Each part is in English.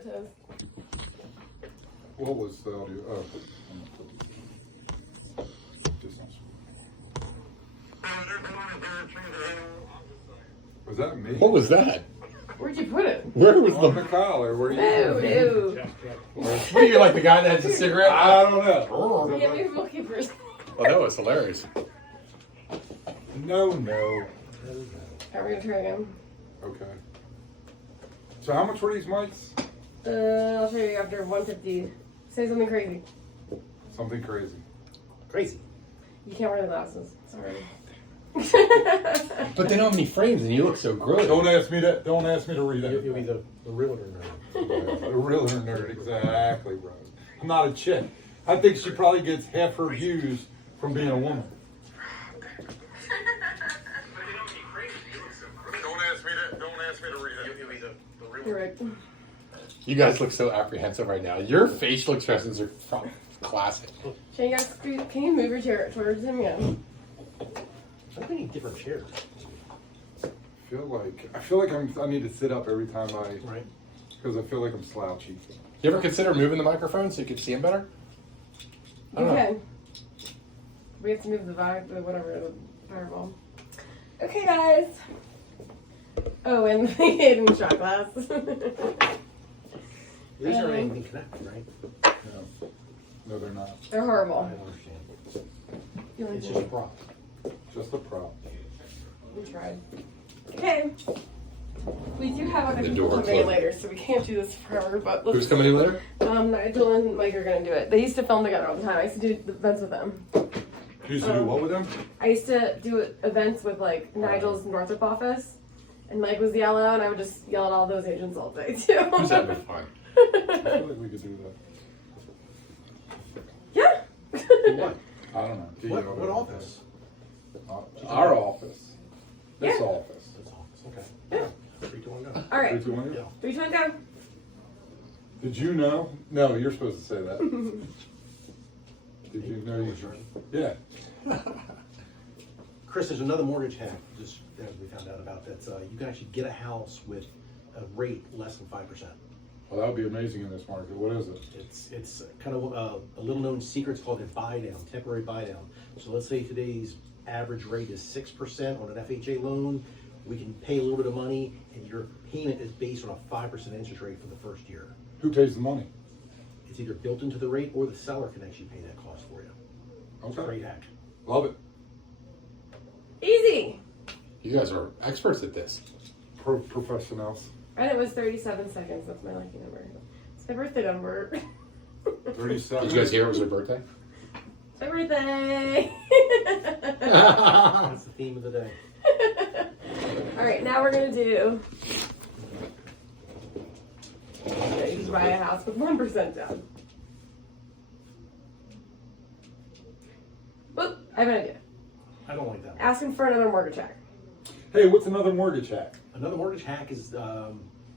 toes. What was the audio? Oh. Distance. Was that me? What was that? Where'd you put it? Where was On the? the collar. Where you? Ew, ew. What are you like the guy that has a cigarette? I don't know. Yeah, maybe we'll keep yours. Oh, that was hilarious. No. Alright, we're gonna try again. Okay. So how much were these mics? I'll show you after 150. Say something crazy. Something crazy. Crazy. You can't wear the glasses. Sorry. But they don't have any frames, and you look so good. Don't ask me to. Don't ask me to read You'll be it. the realtor nerd. A realtor nerd, exactly, bro. I'm not a chick. I think she probably gets half her views from being a woman. Don't ask me to read it. You'll be the realtor. You're right. You guys look so apprehensive right now. Your facial expressions are classic. Shane, can you move your chair towards him? Yeah. I'm thinking different chairs. I feel like I need to sit up every time Right. because I feel like I'm slouchy. You ever consider moving the microphone so you can see him better? I don't know. Okay. We have to move the the fireball. Okay, guys. Oh, and the hidden shot glass. These aren't anything connected, right? No, they're not. They're I horrible. understand. You want It's to just a prop. Just a prop. We tried. Okay. We do have other The people door coming in closed. later, so we can't do this forever. But let's Who's coming in later? Nigel and Mike are gonna do it. They used to film together all the time. I used to do events with them. You used to do what with them? I used to do events with like Nigel's Northrop office, and Mike was yellow, and I would just yell at all those agents all day too. Who's having fun? I feel like we could do that. Yeah. What? I don't know. What office? Our office. This Yeah. office. That's all. Okay. Yeah. 3, 2, 1, go. All right. 3, 2, 1, Yeah. go. 3, 2, 1, go. Did you know? No, you're supposed to say that. Did you know you? Yeah. Chris, there's another mortgage hack just that we found out about that you can actually get a house with a rate less than 5%. Well, that would be amazing in this market. What is it? It's kind of a little known secret. It's called a buy down, temporary buy down. So let's say today's average rate is 6% on an FHA loan. We can pay a little bit of money, and your payment is based on a 5% interest rate for the first year. Who pays the money? It's either built into the rate or the seller can actually pay that cost for you. It's a Okay. great hack. Love it. Easy. You guys are experts at this. Professionals. And it was 37 seconds. That's my lucky number. It's my birthday number. 37. Did you guys hear it was her birthday? It's my birthday. That's the theme of the day. All right, now we're gonna do. You can buy a house with 1% down. Boop, I have an idea. I don't like that. Ask him for another mortgage check. Hey, what's another mortgage hack? Another mortgage hack is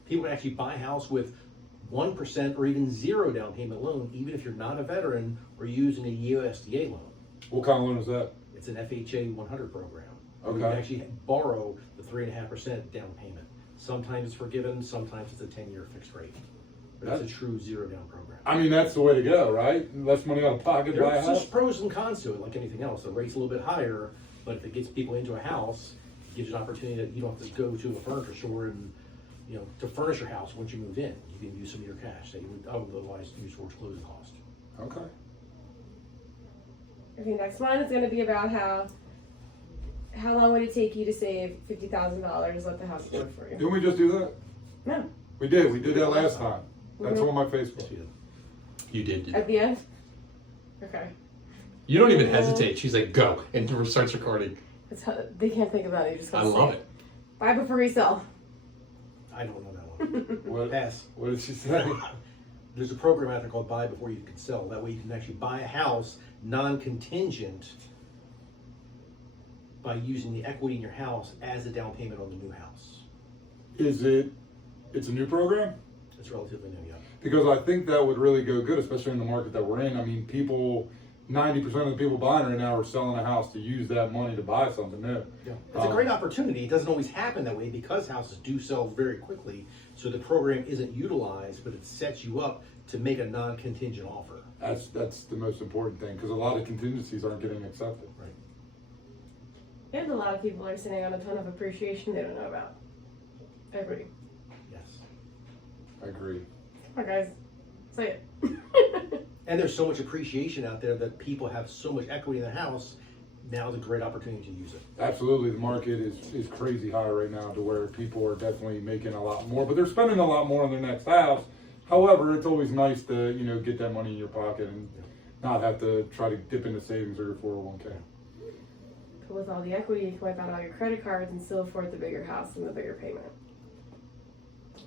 people actually buy a house with 1% or even 0 down payment loan, even if you're not a veteran or using a USDA loan. What kind of loan is that? It's an FHA 100 program. Where you Okay. can actually borrow the 3.5% down payment. Sometimes it's forgiven, sometimes it's a 10-year fixed rate. But it's a true 0 down program. I mean, that's the way to go, right? Less money out of pocket, buy a There's house. just pros and cons to it, like anything else. The rate's a little bit higher, but if it gets people into a house, it gives you an opportunity that you don't have to go to a furniture store and, to furnish your house once you move in. You can use some of your cash that you would otherwise use towards closing costs. Okay. Okay, next one is gonna be about how long would it take you to save $50,000? Let the house work for you. Didn't we just do that? No, We did. We did that last time. That's on my Facebook. Yes, we did. You did. at the end. Okay. You don't even hesitate. She's like, go, and starts recording. They can't think about it. You just I gotta love say it. Buy before resell. I don't know that one. What, Pass. what did she say? There's a program out there called Buy Before You Can Sell. That way you can actually buy a house non-contingent by using the equity in your house as a down payment on the new house. It's a new program? It's relatively new, yeah. Because I think that would really go good, especially in the market that we're in. I mean, people 90% of the people buying right now are selling a house to use that money to buy something new. Yeah. It's a great opportunity. It doesn't always happen that way because houses do sell very quickly. So the program isn't utilized, but it sets you up to make a non-contingent offer. That's the most important thing, because a lot of contingencies aren't getting accepted. Right. And a lot of people are sitting on a ton of appreciation they don't know about. Equity. Yes. I agree. Come on, guys. Say it. And there's so much appreciation out there that people have so much equity in their house. Now is a great opportunity to use it. Absolutely, the market is crazy high right now to where people are definitely making a lot more, but they're spending a lot more on their next house. However, it's always nice to, get that money in your pocket and not have to try to dip into savings or your 401k. But with all the equity, you can wipe out all your credit cards and still afford the bigger house and the bigger payment.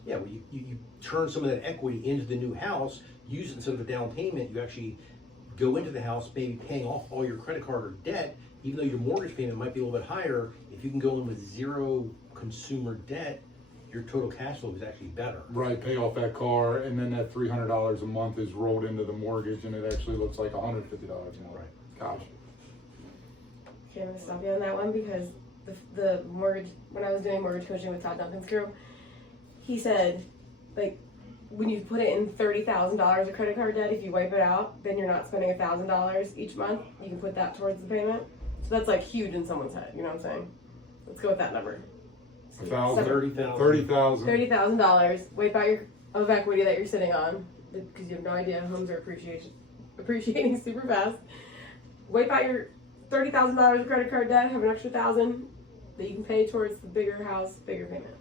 Yeah, well, you turn some of that equity into the new house, use it instead of a down payment. You actually go into the house, maybe paying off all your credit card or debt, even though your mortgage payment might be a little bit higher. If you can go in with zero consumer debt, your total cash flow is actually better. Right, pay off that car, and then that $300 a month is rolled into the mortgage, and it actually looks like $150 a month. Right. Gosh. Okay, I'm gonna stop you on that one because the mortgage, when I was doing mortgage coaching with Todd Duncan's crew, he said, like, when you put it in $30,000 of credit card debt, if you wipe it out, then you're not spending $1,000 each month. You can put that towards the payment. So that's like huge in someone's head. You know what I'm saying? Let's go with that number. $30,000. $30,000. Wipe out your of equity that you're sitting on because you have no idea homes are appreciating super fast. Wipe out your $30,000 of credit card debt. Have an extra $1,000 that you can pay towards the bigger house, bigger payment.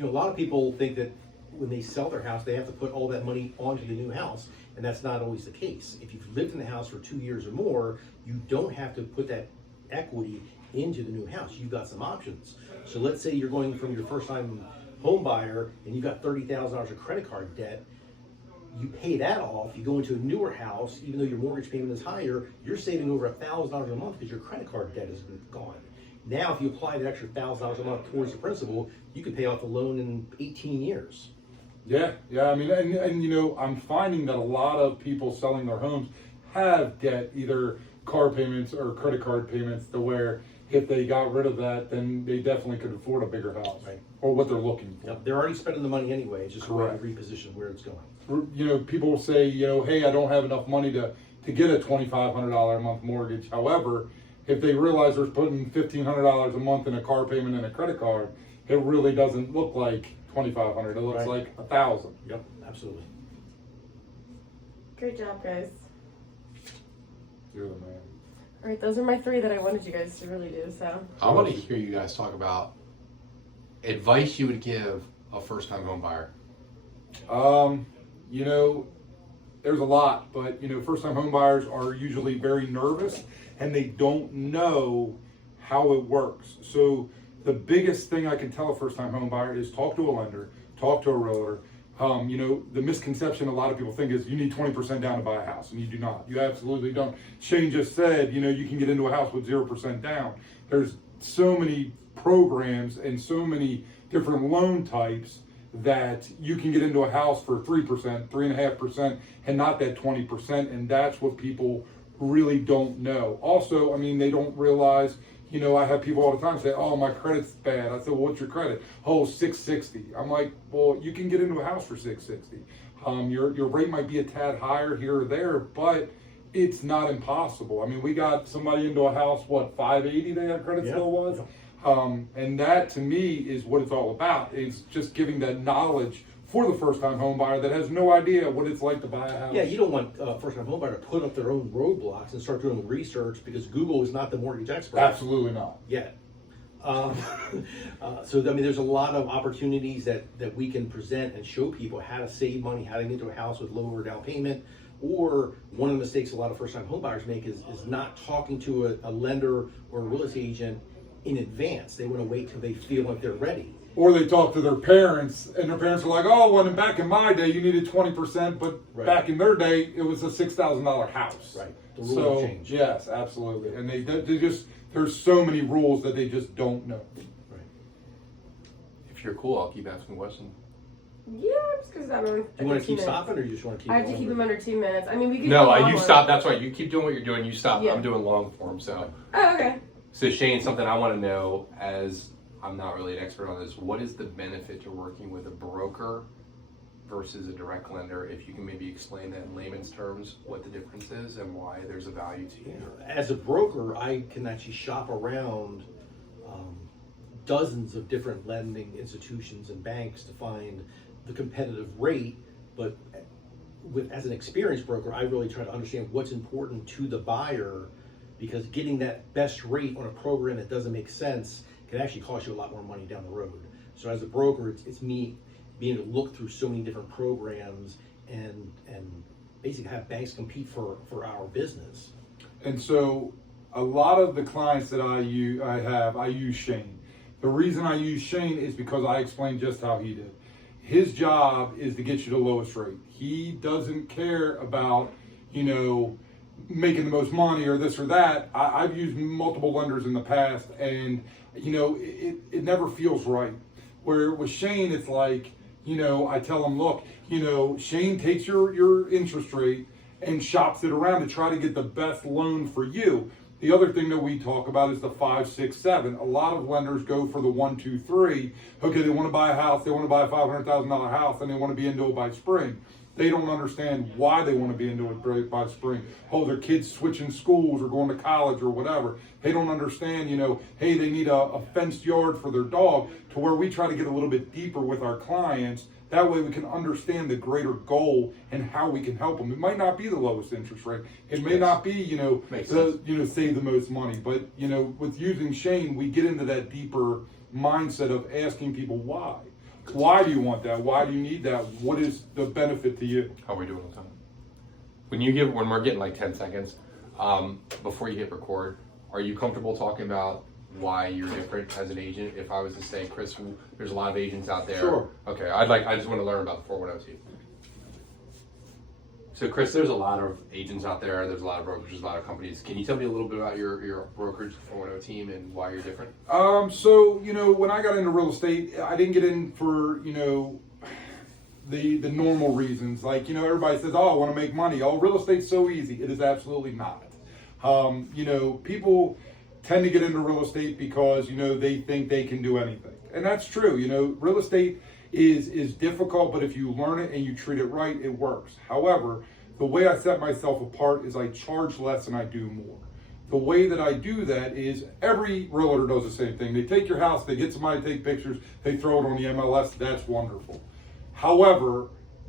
A lot of people think that when they sell their house, they have to put all that money onto the new house, and that's not always the case. If you've lived in the house for 2 years or more, you don't have to put that equity into the new house. You've got some options. So let's say you're going from your first-time home buyer and you've got $30,000 of credit card debt. You pay that off. You go into a newer house, even though your mortgage payment is higher, you're saving over $1,000 a month because your credit card debt is gone. Now, if you apply that extra $1,000 a month towards the principal, you could pay off the loan in 18 years. Yeah. I mean, and I'm finding that a lot of people selling their homes have debt, either car payments or credit card payments, to where if they got rid of that, then they definitely could afford a bigger house, Right. Or what they're looking for. They're already spending the money anyway. It's just a way to Correct. reposition where it's going. People will say, hey, I don't have enough money to get a $2,500 a month mortgage. However, if they realize they're putting $1,500 a month in a car payment and a credit card, it really doesn't look like $2,500. It looks Right. like $1,000. Yep, absolutely. Great job, guys. You're the man. All right, those are my 3 that I wanted you guys to really do. So I want to hear you guys talk about advice you would give a first-time home buyer. There's a lot, but first-time home buyers are usually very nervous and they don't know how it works. So the biggest thing I can tell a first-time home buyer is talk to a lender, talk to a realtor. The misconception a lot of people think is you need 20% down to buy a house, and you do not. You absolutely don't. Shane just said, you can get into a house with 0% down. There's so many programs and so many different loan types that you can get into a house for 3%, 3.5%, and not that 20%, and that's what people really don't know. Also, they don't realize, I have people all the time say, oh, my credit's bad. I said, well, what's your credit? Oh, 660. I'm like, well, you can get into a house for 660. Your rate might be a tad higher here or there, but it's not impossible. We got somebody into a house, 580 that credit still was? Yeah. And that to me is what it's all about. It's just giving that knowledge for the first-time home buyer that has no idea what it's like to buy a house. Yeah, you don't want first-time home buyer to put up their own roadblocks and start doing research because Google is not the mortgage expert. Absolutely not. Yet. So there's a lot of opportunities that we can present and show people how to save money, how to get into a house with lower down payment. Or one of the mistakes a lot of first-time home buyers make is not talking to a lender or a real estate agent in advance. They want to wait till they feel like they're ready. Or they talk to their parents, and their parents are like, oh, well, back in my day, you needed 20%, but Right. back in their day, it was a $6,000 house. Right. The rules So, change. yes, absolutely. And they just, there's so many rules that they just don't know. Right. If you're cool, I'll keep asking questions. Yeah, just because I'm on. Do you want to keep stopping, or you just want to keep? I have to going keep with them it? under 2 minutes. I mean, we could. No, do a long you one. stop. That's right. You keep doing what you're doing. You stop. Yeah. I'm doing long form. So, Oh, okay. Shane, something I want to know, as I'm not really an expert on this, what is the benefit to working with a broker versus a direct lender? If you can maybe explain that in layman's terms, what the difference is and why there's a value to you. As a broker, I can actually shop around dozens of different lending institutions and banks to find the competitive rate. But as an experienced broker, I really try to understand what's important to the buyer, because getting that best rate on a program that doesn't make sense can actually cost you a lot more money down the road. So as a broker, it's me being able to look through so many different programs and basically have banks compete for our business. And so a lot of the clients that I use Shane. The reason I use Shane is because I explained just how he did. His job is to get you the lowest rate. He doesn't care about, making the most money or this or that. I've used multiple lenders in the past, and, it never feels right. Where with Shane, it's like, I tell him, look, Shane takes your interest rate and shops it around to try to get the best loan for you. The other thing that we talk about is the 5, 6, 7. A lot of lenders go for the 1, 2, 3. Okay, they want to buy a house, they want to buy a $500,000 house, and they want to be into it by spring. They don't understand why they want to be into it by spring. Oh, their kids switching schools or going to college or whatever. They don't understand, hey, they need a fenced yard for their dog, to where we try to get a little bit deeper with our clients. That way we can understand the greater goal and how we can help them. It might not be the lowest interest rate. It may not be, save the most money. But, with using Shane, we get into that deeper mindset of asking people why. Why do you want that? Why do you need that? What is the benefit to you? How are we doing on time? When we're getting like 10 seconds, before you hit record, are you comfortable talking about why you're different as an agent? If I was to say, Chris, there's a lot of agents out there. Sure. Okay, I just want to learn about the 410 team. So Chris, there's a lot of agents out there, there's a lot of brokers, there's a lot of companies. Can you tell me a little bit about your brokerage 410 team and why you're different? So, when I got into real estate, I didn't get in for, the normal reasons. Like, everybody says, oh, I want to make money. Oh, real estate's so easy. It is absolutely not. People tend to get into real estate because, they think they can do anything. And that's true. Real estate is difficult, but if you learn it and you treat it right, it works. However, the way I set myself apart is I charge less and I do more. The way that I do that is every realtor does the same thing. They take your house, they get somebody to take pictures, they throw it on the MLS. That's wonderful. However,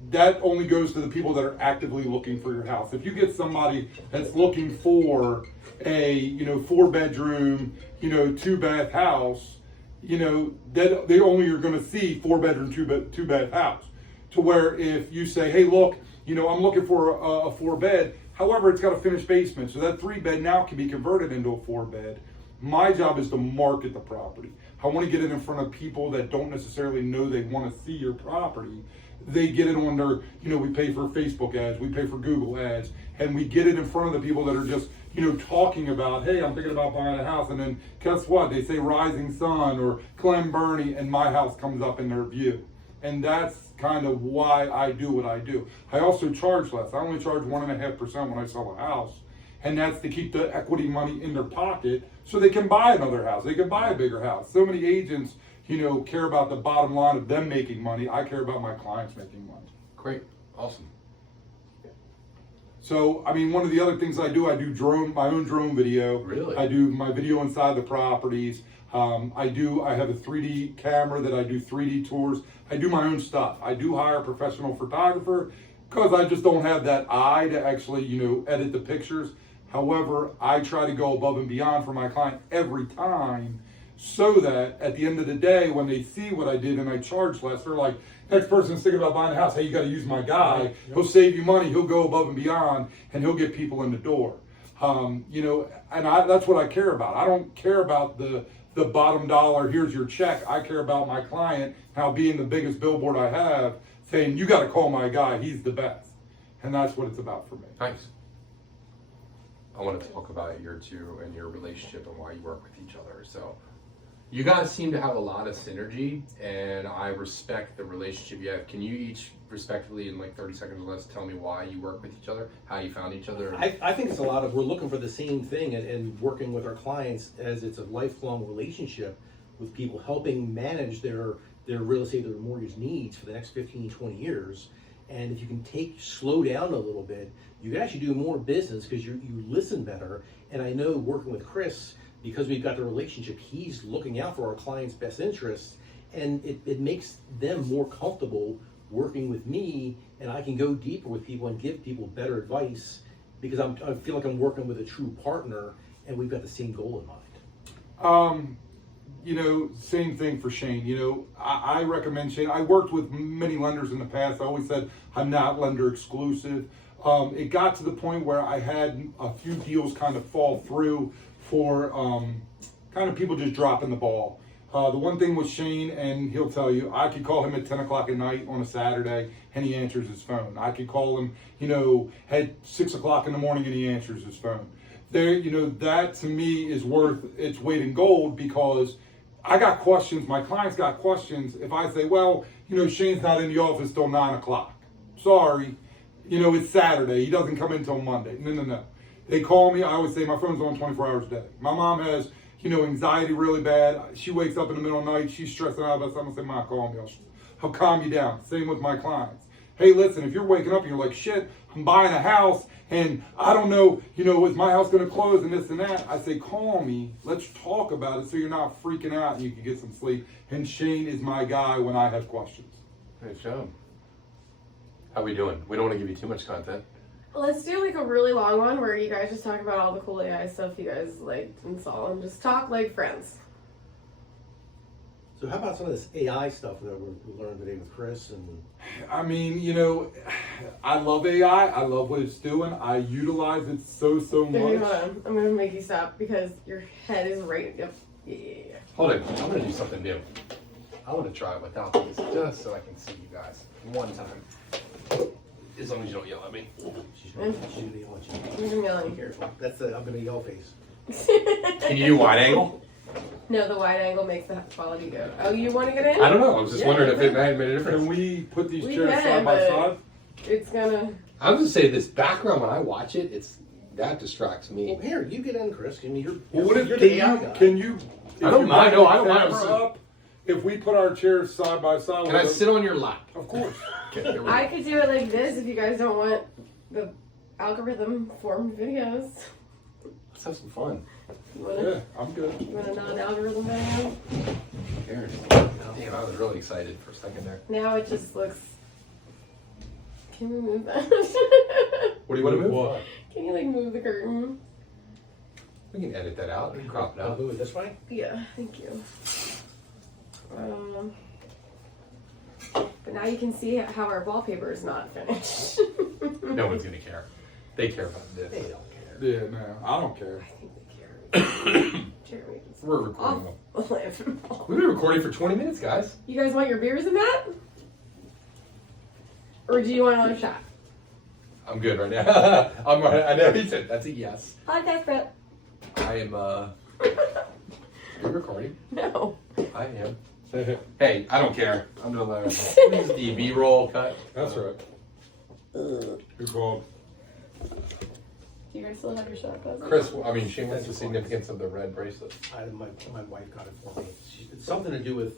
that only goes to the people that are actively looking for your house. If you get somebody that's looking for a 4-bedroom, 2-bath house, that they only are going to see 4-bedroom, 2-bed house. To where if you say, hey, look, I'm looking for a 4-bed. However, it's got a finished basement, so that 3-bed now can be converted into a 4-bed. My job is to market the property. I want to get it in front of people that don't necessarily know they want to see your property. They get it on their, we pay for Facebook ads, we pay for Google ads, and we get it in front of the people that are just, talking about, hey, I'm thinking about buying a house, and then guess what? They say Rising Sun or Glen Burnie, and my house comes up in their view. And that's kind of why I do what I do. I also charge less. I only charge 1.5% when I sell a house, and that's to keep the equity money in their pocket so they can buy another house. They can buy a bigger house. So many agents, care about the bottom line of them making money. I care about my clients making money. Great, awesome. So, one of the other things I do my own drone video. Really? I do my video inside the properties. I have a 3D camera that I do 3D tours. I do my own stuff. I do hire a professional photographer because I just don't have that eye to actually, edit the pictures. However, I try to go above and beyond for my client every time, so that at the end of the day, when they see what I did and I charge less, they're like, next person's thinking about buying a house. Hey, you got to use my guy. He'll save you money. He'll go above and beyond, and he'll get people in the door. That's what I care about. I don't care about the bottom dollar. Here's your check. I care about my client now being the biggest billboard I have, saying you got to call my guy. He's the best, and that's what it's about for me. Nice. I want to talk about your two and your relationship and why you work with each other. So, You guys seem to have a lot of synergy, and I respect the relationship you have. Can you each, respectively, in like 30 seconds or less, tell me why you work with each other, how you found each other? I think it's a lot of, we're looking for the same thing and working with our clients as it's a lifelong relationship with people, helping manage their real estate, their mortgage needs for the next 15, 20 years. And if you can slow down a little bit, you can actually do more business because you listen better. And I know working with Chris, because we've got the relationship, he's looking out for our clients' best interests, and it makes them more comfortable working with me, and I can go deeper with people and give people better advice because I feel like I'm working with a true partner, and we've got the same goal in mind. You know, same thing for Shane. You know, I recommend Shane. I worked with many lenders in the past. I always said I'm not lender exclusive. It got to the point where I had a few deals kind of fall through for kind of people just dropping the ball. The one thing with Shane, and he'll tell you, I could call him at 10 o'clock at night on a Saturday and he answers his phone. I could call him, you know, at 6 o'clock in the morning and he answers his phone. There, you know, that to me is worth its weight in gold because I got questions, my clients got questions. If I say, well, you know, Shane's not in the office till 9 o'clock. Sorry, you know, it's Saturday. He doesn't come in till Monday. No. They call me. I always say my phone's on 24 hours a day. My mom has, you know, anxiety really bad. She wakes up in the middle of the night. She's stressing out about something. I say, Mom, call me. I'll calm you down. Same with my clients. Hey, listen, if you're waking up and you're like, shit, I'm buying a house and I don't know, you know, is my house going to close and this and that? I say, call me. Let's talk about it so you're not freaking out and you can get some sleep. And Shane is my guy when I have questions. Nice job. How we doing? We don't want to give you too much content. Let's do like a really long one where you guys just talk about all the cool AI stuff you guys liked and saw and just talk like friends. So how about some of this AI stuff that we learned today with Chris? And I mean, you know, I love AI. I love what it's doing. I utilize it so Okay, hold much. on. I'm gonna make you stop because your head is right. Yep. Yeah. Hold it. I'm going to do something new. I want to try it without this, just so I can see you guys one time. As long as you don't yell at me. she's gonna yell at you. I'm gonna yell at Be you. careful. That's the I'm gonna yell face. Can you do wide angle? No, the wide angle makes the quality go. Oh, you want to get in? I don't know. I was just Yeah, wondering if it okay. made a difference. Can we put these We chairs can, side by but- side? It's gonna. I was just say this background when I watch it, that distracts me. Well, here, you get in, Chris. I mean, Well, what if you're can the AI you guy. can you? If I don't you mind. back No, the I don't mind. camera up, if we put our chairs side by side, Can I sit on your lap? Of course. Okay, here we I go. could do it like this if you guys don't want the algorithm formed videos. Let's have some fun. You want Yeah, I'm good. a non-algorithm video? Here. Damn, I was really excited for a second there. Now it just looks. Can we move that? What do you want to move? What? Can you like move the curtain? We can edit that out and crop it I'll out. move it this way. Yeah, thank you. But now you can see how our wallpaper is not finished. No one's gonna care. They care about They this. don't care. Yeah, no, I don't care. I think they care. Jeremy, just We're recording. off. We've been recording for 20 minutes, guys. You guys want your beers in that? Or do you want another shot? I'm good right now. I know he said that's a yes. Podcast prep. I am. You're recording. No. I am. That's Hey, I don't care. I'm gonna let the B-roll cut. right. Good call. Do you guys still have your shot glasses? Chris, I mean, Shane, what's the significance of the red bracelet? My wife got it for me. It's something to do with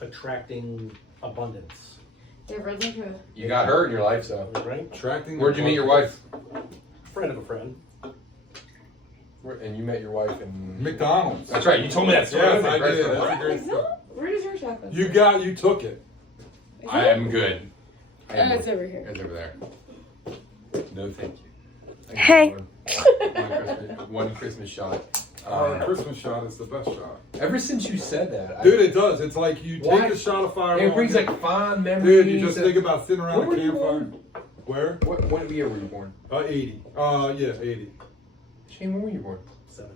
attracting abundance, Yeah, red's like a. You got her in your life, so. right? Tracting. Where'd you meet your wife? Friend of a friend. And you met your wife in McDonald's. That's right. You told me that story. Yes, That's I great did. story. That's a great story. Where is your shot glass? You took it. I am good. I am It's good. over here. It's over there. No, thank you. I got Hey. one Christmas shot. Our Christmas shot is the best shot. Ever since you said that, Dude, it does. It's like you Why? take a shot of fireball. it brings and- like fond memories. Dude, you just think about sitting around Where a were you campfire. born? Where? What year were you born? 80. Yeah, 80. Shane, when were you born? 70.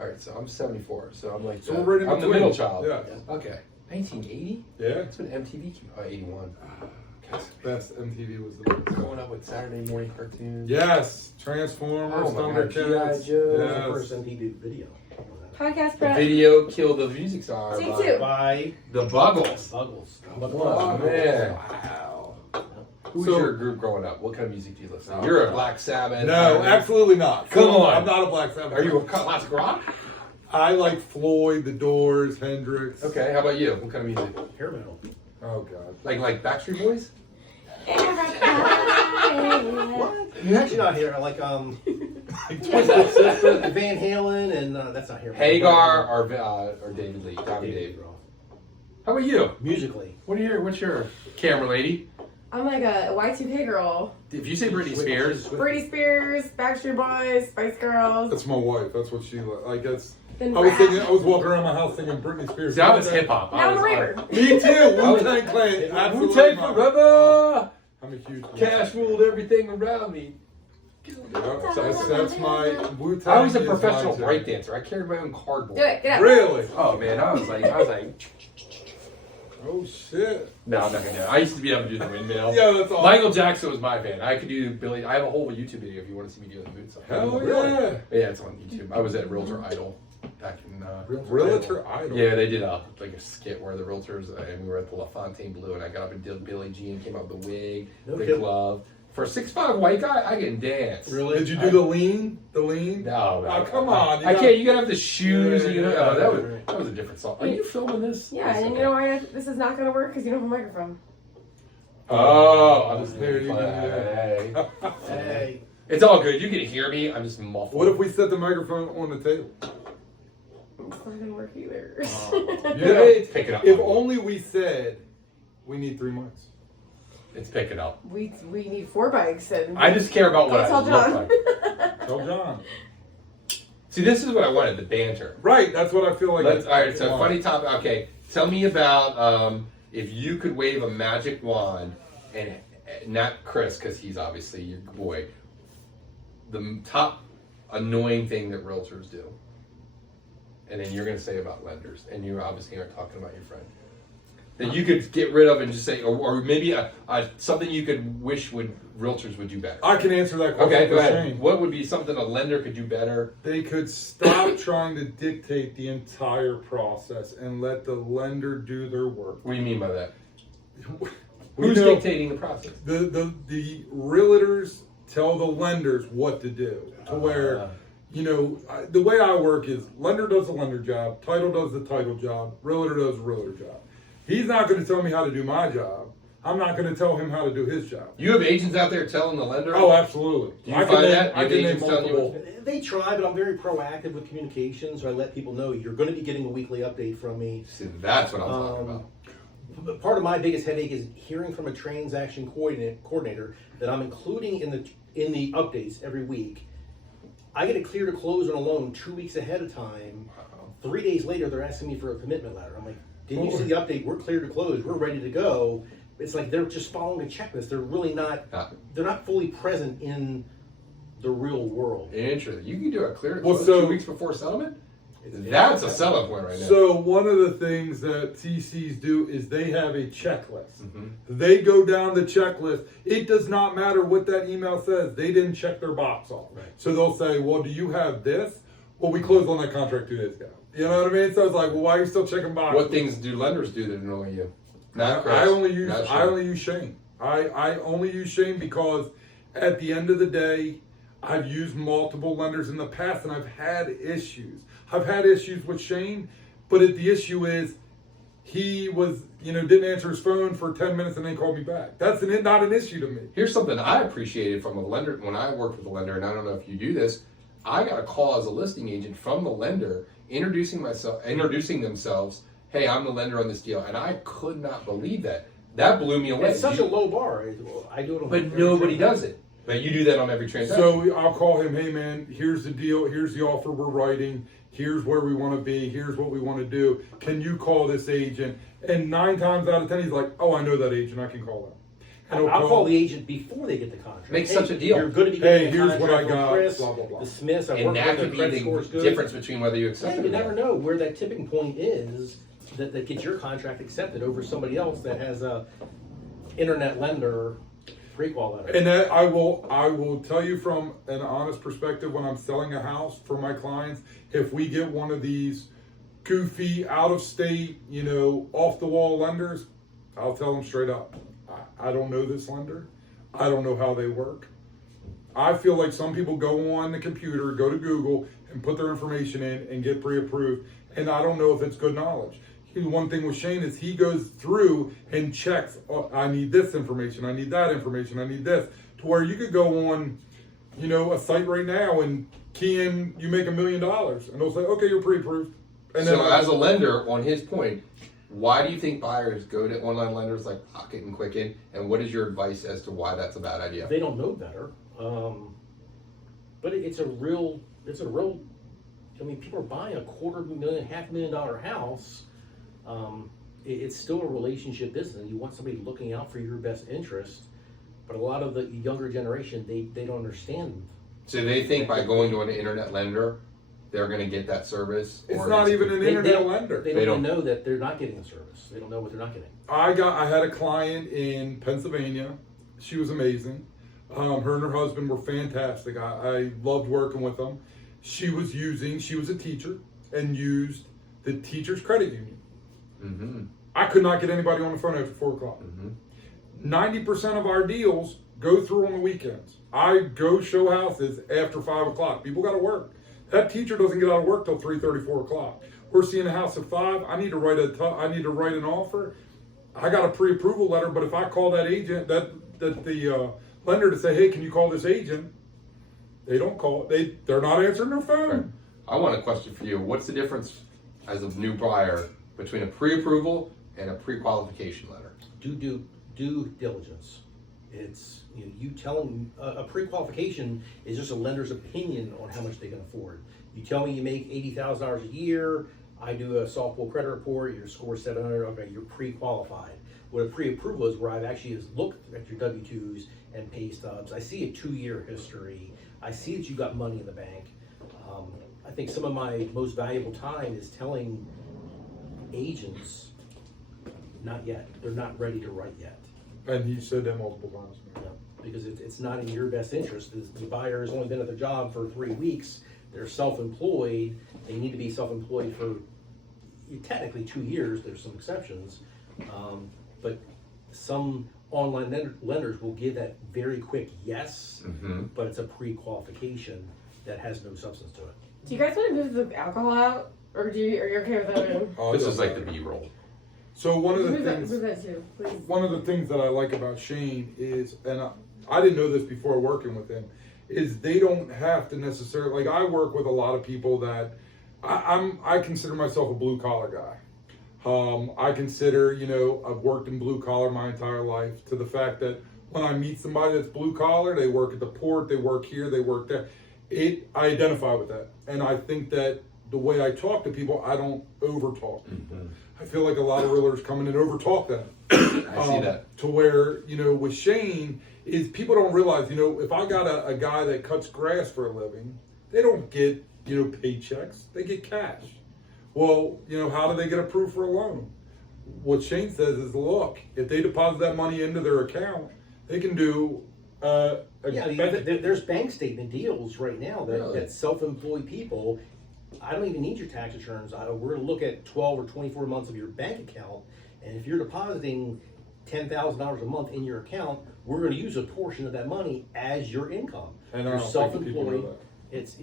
All right, so I'm 74. So I'm like, So we're right in I'm the between. middle child. Yeah. Okay. 1980? Yeah. That's when MTV came out. 81. Best MTV was the best. Growing up with Saturday morning cartoons. Yes. Transformers, Oh my God, Thundercats. G.I. Joe. That was the Yes. first MTV video. Podcast The prep. video killed the music song. Take by two. By The Buggles. Buggles. Oh, man. Wow. Who's So- your group growing up? What kind of music do you listen to? You're a Black Sabbath. No, Iron Maiden. absolutely not. Come on. I'm not a Black Sabbath. Are you a classic rock? I like Floyd, The Doors, Hendrix. Okay, how about you? What kind of music? hair metal. Oh God. Like Backstreet Boys? You actually not here. Like Van Halen and that's not here. Hagar or David Lee? Tommy Dave. How about you? Musically. What's your camera lady? I'm like a Y2K girl. If you say Britney Spears, Britney Spears, Backstreet Boys, Spice Girls. That's my wife. That's what she like. That's. Then I was rap. thinking. I was walking around my house thinking Britney Spears. that was hip hop. Now I'm a raver. Me too. Wu-Tang Clan. Absolutely. Wu-Tang my- forever. I'm a huge. Cash ruled everything around me. That's my Wu-Tang. I was a is professional my jam. breakdancer. I carried my own cardboard. Do it. Get up. Really? Oh man, I was like, Oh shit. no, I'm not gonna do it. I used to be able to do the windmill. Yeah, that's awesome. Michael Jackson was my fan. I could do Billy. I have a whole YouTube video if you want to see me do the moonsault. Hell Really? yeah. Yeah, it's on YouTube. I was at Realtor Idol back in. Realtor Idol. Yeah, they did a skit where the realtors and we were at the LaFontaine Blue, and I got up and did Billie Jean, came up with the wig, No the kidding. glove. For a 6'5" white guy, I can dance. Really? Did you do the lean? The lean? No, Oh, come on. I can't. You gotta have the shoes. Yeah, you know, yeah, that was a different song. Are you filming this? Yeah, Yes, and okay. you know why this is not going to work? Because you don't have a microphone. Oh, I'm just There you go. hey. Hey. It's all good. You can hear me. I'm just muffled. What if we set the microphone on the table? It's not going to work either. Yeah. It's picking up. If only we said we need 3 months. It's picking up. we need 4 bikes. And I just care about what I Tell look John. like. Tell John. See, this is what I wanted, the banter. Right, that's what I feel like. All right, so Come on. funny topic. Okay, tell me about if you could wave a magic wand, and not Chris, because he's obviously your boy, the top annoying thing that realtors do. And then you're going to say about lenders, and you obviously aren't talking about your friend. That you could get rid of and just say, or maybe something you could wish realtors would do better. I can answer that question. Okay, go for ahead. Shane. What would be something a lender could do better? They could stop trying to dictate the entire process and let the lender do their work. What do you mean by that? We Who's know dictating the process? the realtors tell the lenders what to do to where, the way I work is lender does the lender job, title does the title job, realtor does the realtor job. He's not going to tell me how to do my job. I'm not going to tell him how to do his job. You have agents out there telling the lender? Oh, absolutely. Do you I find can that? name, I Your can name agents telling you multiple. They try, but I'm very proactive with communication, so I let people know you're going to be getting a weekly update from me. See, that's what I'm talking about. But part of my biggest headache is hearing from a transaction coordinator that I'm including in the updates every week. I get a clear to close on a loan 2 weeks ahead of time. 3 days later, they're asking me for a commitment letter. I'm like, didn't you see the update? We're clear to close. We're ready to go. It's like they're just following a checklist. They're really not. They're not fully present in the real world. Interesting. You can do a clear to Well, close so- 2 weeks before settlement? That's a selling point right now. So one of the things that TCs do is they have a checklist. Mm-hmm. They go down the checklist. It does not matter what that email says. They didn't check their box off. Right. So they'll say, well, do you have this? Well, we closed on that contract 2 days ago. You know what I mean? So it's like, well, why are you still checking boxes? What things do lenders do that annoy you? Not Chris. I only use Not Shane. I only use Shane. I only use Shane because at the end of the day, I've used multiple lenders in the past and I've had issues. I've had issues with Shane, but the issue is he was, didn't answer his phone for 10 minutes and then called me back. That's not an issue to me. Here's something I appreciated from a lender when I worked with a lender, and I don't know if you do this. I got a call as a listing agent from the lender introducing themselves. Hey, I'm the lender on this deal, and I could not believe that. That blew me away. It's such a low bar. I do it on But every nobody transaction. does it. But you do that on every transaction. So I'll call him, hey man, here's the deal, here's the offer we're writing, here's where we want to be, here's what we want to do. Can you call this agent? And 9 times out of 10, he's like, oh, I know that agent, I can call them. And he'll I'll call the agent before they get the contract. Makes such a deal. You're going to be Hey, getting a here's what I contract from got, Chris, blah, blah, blah. the Smiths. I and work that with could their credit be scores the good. difference between whether you accept Yeah, it you or never not. know where that tipping point is that gets your contract accepted over somebody else that has a internet lender. Pre-qual letter. And that I will tell you from an honest perspective, when I'm selling a house for my clients, if we get one of these goofy, out of state, off the wall lenders, I'll tell them straight up, I don't know this lender. I don't know how they work. I feel like some people go on the computer, go to Google, and put their information in and get pre-approved, and I don't know if it's good knowledge. One thing with Shane is he goes through and checks, oh, I need this information, I need that information, I need this, to where you could go on, a site right now and key in, you make $1 million, and they'll say, okay, you're pre-approved. And So as a lender, on his point, why do you think buyers go to online lenders like Pocket and Quicken? And what is your advice as to why that's a bad idea? They don't know better. But it's a real, people are buying a $250,000, $500,000 house. It's still a relationship business. You want somebody looking out for your best interest. But a lot of the younger generation, they don't understand. So they think by going to an internet lender, they're going to get that service? It's or not even an internet lender. They don't even know that they're not getting a service. They don't know what they're not getting. I had a client in Pennsylvania. She was amazing. Her and her husband were fantastic. I loved working with them. She was a teacher and used the teacher's credit union. Mm-hmm. I could not get anybody on the phone after 4 o'clock. 90% of our deals go through on the weekends. I go show houses after 5 o'clock. People got to work. That teacher doesn't get out of work till 3:30, 4 o'clock. We're seeing a house at 5. I need to write an offer. I got a pre-approval letter, but if I call that agent, the lender to say, hey, can you call this agent? They don't call. They're not answering their phone. I want a question for you. What's the difference as a new buyer between a pre-approval and a pre-qualification letter? Due diligence. It's you tell them a pre-qualification is just a lender's opinion on how much they can afford. You tell me you make $80,000 a year. I do a soft pull credit report. Your score 700. Okay, you're pre-qualified. What a pre-approval is, where I've actually looked at your W-2s and pay stubs. I see a 2-year history. I see that you got money in the bank. I think some of my most valuable time is telling agents, not yet. They're not ready to write yet. And he said that multiple times. Because it's not in your best interest. The buyer has only been at their job for 3 weeks. They're self-employed. They need to be self-employed for technically 2 years. There's some exceptions. But some online lenders will give that very quick yes, but it's a pre-qualification that has no substance to it. Do you guys want to move the alcohol out, or are you okay with that? Oh, This is like the B-roll. So one of the Move things. that too, please. One of the things that I like about Shane is, and I didn't know this before working with him, is they don't have to necessarily, like I work with a lot of people that, I consider myself a blue collar guy. I consider, I've worked in blue collar my entire life, to the fact that when I meet somebody that's blue collar, they work at the port, they work here, they work there. I identify with that. And I think that the way I talk to people, I don't over talk people. I feel like a lot of realtors come in and over talk them. I see that. To where, with Shane, is people don't realize, if I got a guy that cuts grass for a living, they don't get, paychecks, they get cash. Well, how do they get approved for a loan? What Shane says is, look, if they deposit that money into their account, they can do there's bank statement deals right now Really? that self-employed people, I don't even need your tax returns. We're going to look at 12 or 24 months of your bank account, and if you're depositing $10,000 a month in your account, we're going to use a portion of that money as your income. And I You're don't think that people know self-employed. It's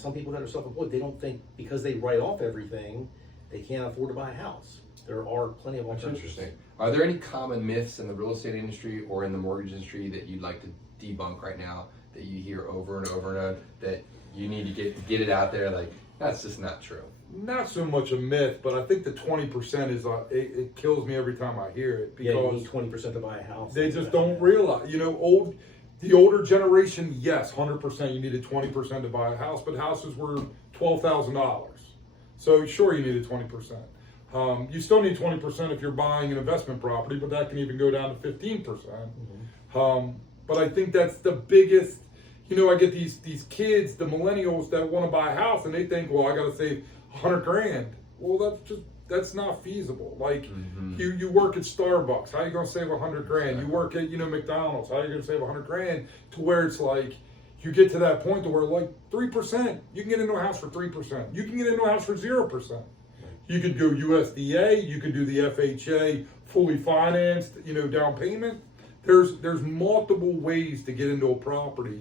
some people that are self-employed, they don't think because they write off everything, they can't afford to buy a house. There are plenty of That's alternatives. interesting. Are there any common myths in the real estate industry or in the mortgage industry that you'd like to debunk right now, that you hear over and over and over, that you need to get it out there, like, that's just not true? Not so much a myth, but I think the 20% is, it kills me every time I hear it, Yeah, you because need 20% to buy a house. they just don't realize, the older generation, yes, 100%, you needed 20% to buy a house, but houses were $12,000. So sure, you needed 20%. You still need 20% if you're buying an investment property, but that can even go down to 15%. But I think that's the biggest, I get these kids, the millennials that want to buy a house, and they think, well, I got to save $100,000. Well, that's just that's not feasible. Like Mhm. you work at Starbucks, how are you gonna save $100,000? You work at McDonald's, how are you gonna save $100,000? To where it's like you get to that point to where like 3%, you can get into a house for 3%. You can get into a house for 0%. You could go USDA, you could do the FHA fully financed, down payment. There's multiple ways to get into a property.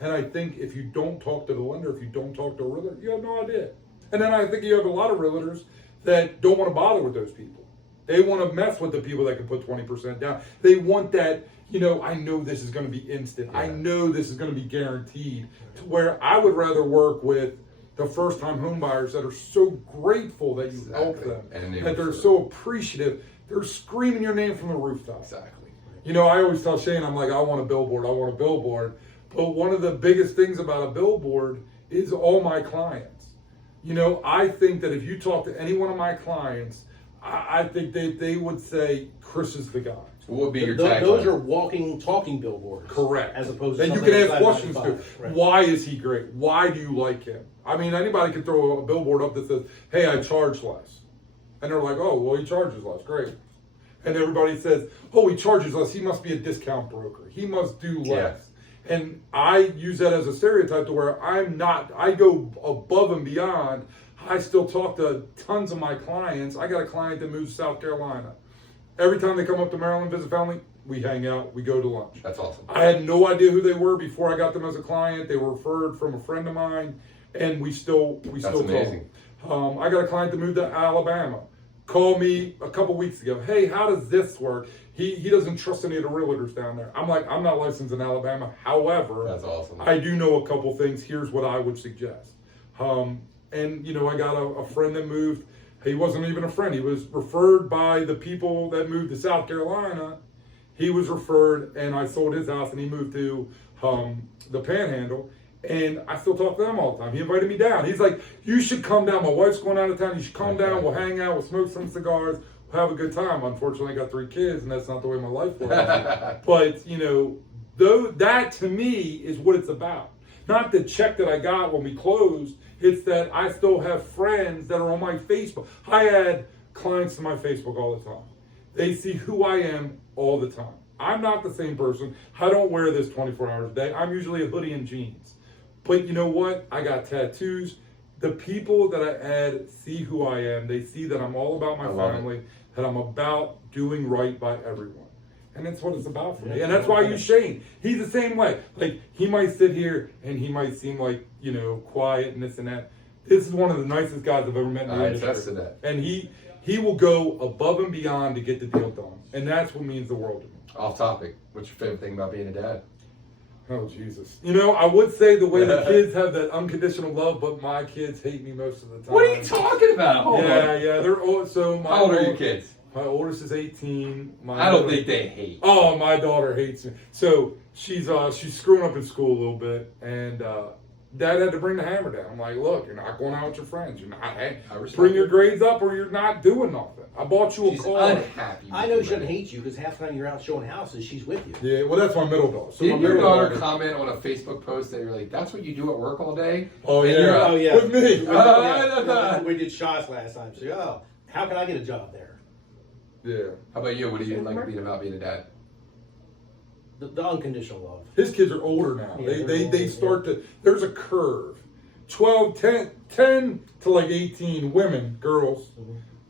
And I think if you don't talk to the lender, if you don't talk to a realtor, you have no idea. And then I think you have a lot of realtors that don't want to bother with those people. They want to mess with the people that can put 20% down. They want that, I know this is going to be instant. I know this is going to be guaranteed. To where I would rather work with the first-time home buyers that are so grateful that you help them, And that they're so appreciative. They're screaming your name from the rooftop. Exactly. I always tell Shane, I'm like, I want a billboard. I want a billboard. But one of the biggest things about a billboard is all my clients. I think that if you talk to any one of my clients, I think they would say Chris is the guy. What would be your Those tagline? are walking, talking billboards. Correct. As opposed to and you something can ask outside questions to. 95. Right. Why is he great? Why do you like him? I mean, anybody can throw a billboard up that says, "Hey, I charge less," and they're like, "Oh, well, he charges less. Great." And everybody says, "Oh, he charges less. He must be a discount broker. He must do less." And I use that as a stereotype to where I'm not. I go above and beyond. I still talk to tons of my clients. I got a client that moves to South Carolina. Every time they come up to Maryland, visit family, we hang out, we go to lunch. That's awesome. I had no idea who they were before I got them as a client. They were referred from a friend of mine, and we still That's amazing. talk. I got a client that moved to Alabama. Called me a couple weeks ago. Hey, how does this work? He doesn't trust any of the realtors down there. I'm like, I'm not licensed in Alabama. However, That's awesome. I do know a couple things. Here's what I would suggest. And I got a friend that moved. He wasn't even a friend. He was referred by the people that moved to South Carolina. He was referred, and I sold his house, and he moved to the Panhandle. And I still talk to them all the time. He invited me down. He's like, "You should come down. My wife's going out of town. You should come down. We'll hang out. We'll smoke some cigars. We'll have a good time." Unfortunately, I got 3 kids, and that's not the way my life works. But though that to me is what it's about. Not the check that I got when we closed. It's that I still have friends that are on my Facebook. I add clients to my Facebook all the time. They see who I am all the time. I'm not the same person. I don't wear this 24 hours a day. I'm usually a hoodie and jeans. But you know what? I got tattoos. The people that I add see who I am. They see that I'm all about my family, that I'm about doing right by everyone. And that's what it's about for me. And that's why I use Shane. He's the same way. Like, he might sit here and he might seem like, quiet and this and that. This is one of the nicest guys I've ever met in the I industry. attest to that. And he will go above and beyond to get the deal done. And that's what means the world to me. Off topic. What's your favorite thing about being a dad? Oh, Jesus. I would say the way the kids have that unconditional love, but my kids hate me most of the time. What are you talking about? Hold on. Yeah. They're old. So How old are your kids? My oldest is 18. I don't think they hate. Oh, my daughter hates me. So she's screwing up in school a little bit, and Dad had to bring the hammer down. I'm like, look, you're not going out with your friends. You're not. Hey, bring your grades up, or you're not doing nothing. I bought you a She's car. unhappy. I know she doesn't hate you because half the time you're out showing houses, she's with you. Yeah, well, that's my middle daughter. So Didn't my your middle daughter comment on a Facebook post that you're like, "That's what you do at work all day"? Oh And yeah. you're- Oh, yeah. With me. We did shots last time. So, how can I get a job there? Yeah. How about you? What do you like about being a dad? The unconditional love. His kids are older now. Yeah, They start to, there's a curve. 10 to like 18 women, girls,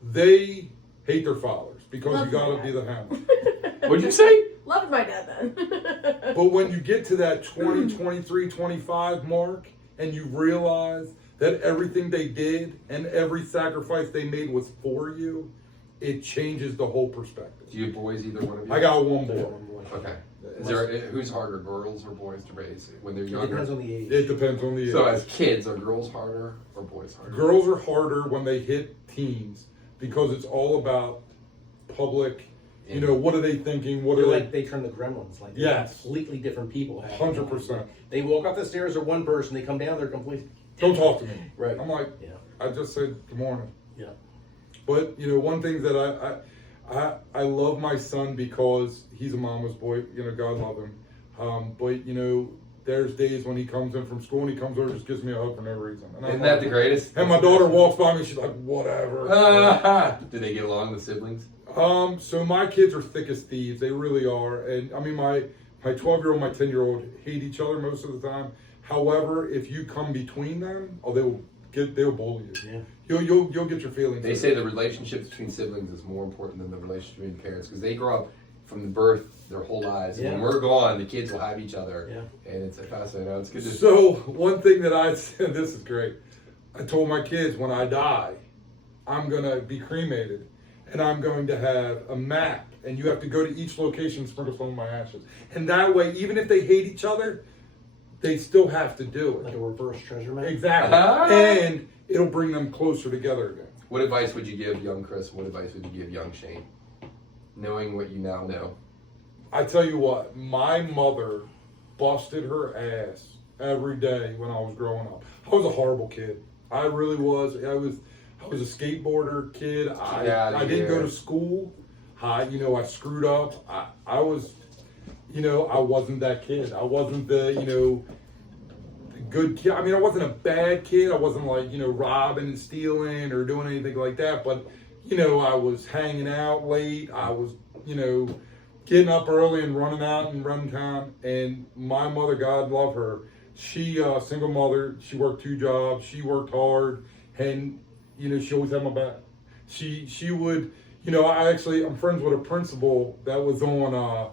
they hate their fathers because Love you gotta my be dad. the hammer. What'd you say? Loved my dad then. But when you get to that 20, 23, 25 mark and you realize that everything they did and every sacrifice they made was for you, it changes the whole perspective. Do you have boys? Either one of you? I got one boy. Okay. Is there who's harder, girls or boys to raise when they're It younger? depends on the age. It depends on the So age. as kids, are girls harder or boys harder? Girls are harder when they hit teens because it's all about public. What are they thinking? What They're are like they turn the gremlins. Like they're Yes. completely different people. 100%. They walk up the stairs, they're one person. They come down, they're completely. Don't talk to me. Right. I'm like, Yeah. I just said good morning. Yeah. But one thing that I love my son because he's a mama's boy. God love him. But there's days when he comes in from school and he comes over and just gives me a hug for no reason. And I'm Isn't that like- the greatest? And my daughter walks by me, she's like, whatever. Do they get along, the siblings? So my kids are thick as thieves. They really are. And I mean, my 12-year-old, my 10-year-old hate each other most of the time. However, if you come between them, they'll bully you. Yeah. You'll get your feelings. They say the relationship between siblings is more important than the relationship between parents because they grow up from the birth their whole lives. And when Yeah. we're gone, the kids will have each other. Yeah. And it's fascinating. It's good to So one thing that I said, this is great. I told my kids when I die, I'm gonna be cremated, and I'm going to have a map, and you have to go to each location and sprinkle some of my ashes. And that way, even if they hate each other, they still have to do Like it. a reverse treasure map. Exactly. Ah. And it'll bring them closer together again. What advice would you give young Chris? What advice would you give young Shane? Knowing what you now know. I tell you what, my mother busted her ass every day when I was growing up. I was a horrible kid. I really was. I was a skateboarder kid. I didn't go to school. I screwed up. I was, I wasn't that kid. I wasn't the good kid. I mean, I wasn't a bad kid. I wasn't like, robbing and stealing or doing anything like that. But, I was hanging out late. I was, getting up early and running out and running town. And my mother, God love her, she, single mother, she worked 2 jobs. She worked hard. And, she always had my back. She would, I'm friends with a principal that was on,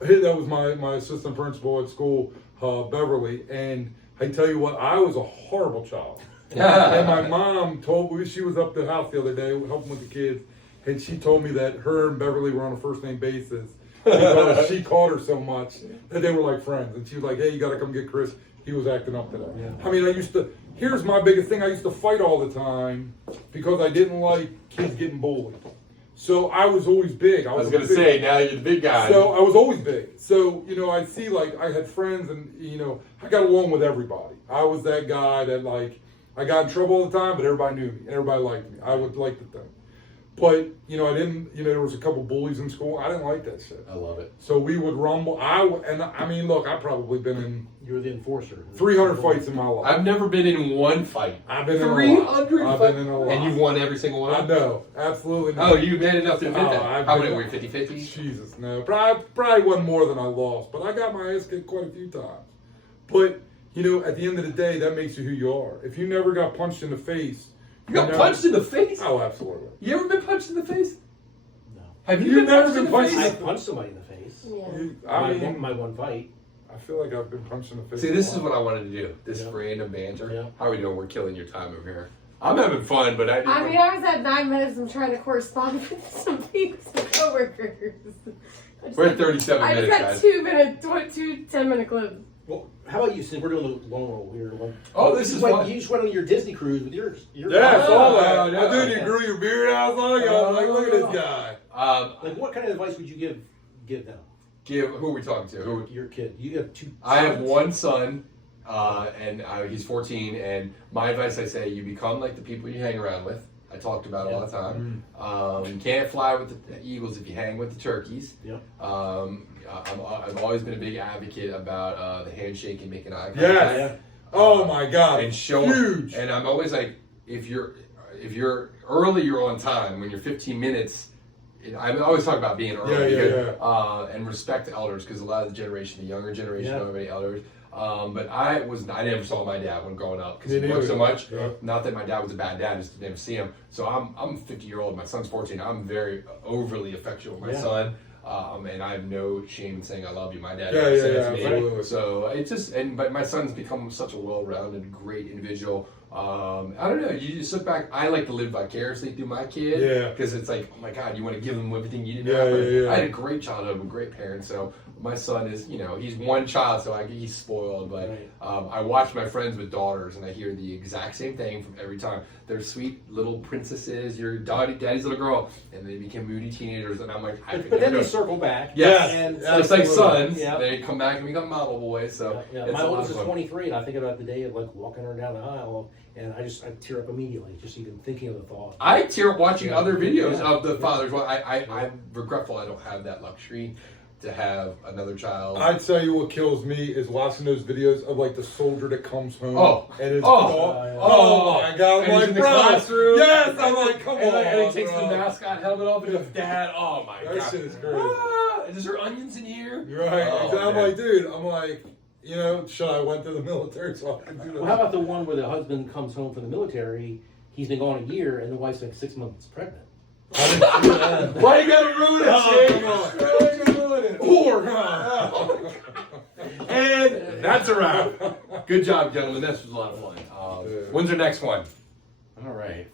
that was my assistant principal at school, Beverly. And I tell you what, I was a horrible child. And my mom told me, she was up the house the other day helping with the kids, and she told me that her and Beverly were on a first name basis because she called her so much that they were like friends. And she was like, hey, you got to come get Chris. He was acting up today. Yeah. I mean, here's my biggest thing. I used to fight all the time because I didn't like kids getting bullied. So I was always big. I was going to say, now you're the big guy. So I was always big. So, I see, like, I had friends and, I got along with everybody. I was that guy that, like, I got in trouble all the time, but everybody knew me and everybody liked me. I would like the thing. But, I didn't, there was a couple bullies in school. I didn't like that shit. I love it. So we would rumble. Look, I've probably been in You were the enforcer. 300 fights in my life. I've never been in one fight. I've been in a lot. 300 I've been in a lot. And you've won every single one? I know. Absolutely not. Oh, you made enough to admit Oh, that. I've How been- many were you, 50-50? Jesus, no. Probably won more than I lost, but I got my ass kicked quite a few times. But, at the end of the day, that makes you who you are. If you never got punched in the face. You got punched in the face? Oh, absolutely. You ever been punched in the face? No. Have you You've been never punched in been the punched face? in I punched somebody in the face. Yeah. My one fight. I feel like I've been punched in the face. See, a this is lot. what I wanted to do. This Yeah. random banter. Yeah. How are we doing? We're killing your time over here. I'm having fun, but I mean, I was at 9 minutes. I'm trying to correspond with some people, some coworkers. we're at 37 I just minutes, got guys. 2 minutes, two 10-minute clips. Well, how about you? Since we're doing a long roll here. Oh, this is fun. You just went on your Disney cruise with your Yeah, I saw that. yeah. I did. You grew your beard out. I was like, look at this guy. Like, what kind of advice would you give them? Who are we talking to? Who? Your kid. You have 2. I have one son, and he's 14. And my advice, I say, you become like the people you hang around with. I talked about it all the time. You can't fly with the eagles if you hang with the turkeys. Yep. I've always been a big advocate about the handshake and making eye contact. Yes. Yeah. Oh my God. And show huge. And I'm always like, if you're early, you're on time. When you're 15 minutes, I always talk about being early. Yeah. And respect the elders because a lot of the younger generation, Yeah. don't have any elders. But I never saw my dad when growing up because Me he worked neither. so much. Yeah. Not that my dad was a bad dad, I just never see him. So I'm a 50-year-old. My son's 14. I'm very overly affectionate with my Yeah. son. And I have no shame in saying I love you. My dad Yeah, never yeah, said yeah, it to me. absolutely. So it's just, but my son's become such a well-rounded, great individual. I don't know. You just look back. I like to live vicariously through my kid. Yeah. Because it's like, oh my God, you want to give him everything you didn't Yeah, have. But yeah, yeah. I had a great childhood with great parents. So my son is, he's one child, so he's spoiled. But Right. I watch my friends with daughters, and I hear the exact same thing from every time. They're sweet little princesses. Your daddy's little girl, and they became moody teenagers. And I'm like, I could But then never they do it. circle back. Yes, And it's like sons. Yeah. They come back and become model boys. So Yeah. it's My a lot oldest of is fun. 23, and I think about the day of like walking her down the aisle, and I tear up immediately just even thinking of the thought. I tear up watching Yeah. other videos Yeah. of the Yeah. fathers. Well, I'm regretful I don't have that luxury to have another child. I tell you what kills me is watching those videos of like the soldier that comes home and his Oh, my god, and I'm he's like, in the bro, classroom. yes, I'm like, come on, And he takes bro. the mascot helmet off and goes, Dad, oh my That god. shit is crazy. Ah, is there onions in here? Right, Oh, exactly. I'm man. like, dude, I'm like, you know, should I went to the military so I can do that? Well, how about the one where the husband comes home from the military, he's been gone a year, and the wife's like 6 months pregnant? I didn't see that. Why you gotta ruin it, Oh, Jake? come on. Why you gotta ruin it? And that's a wrap. Good job, gentlemen. This was a lot of fun. Yeah. When's our next one? All right.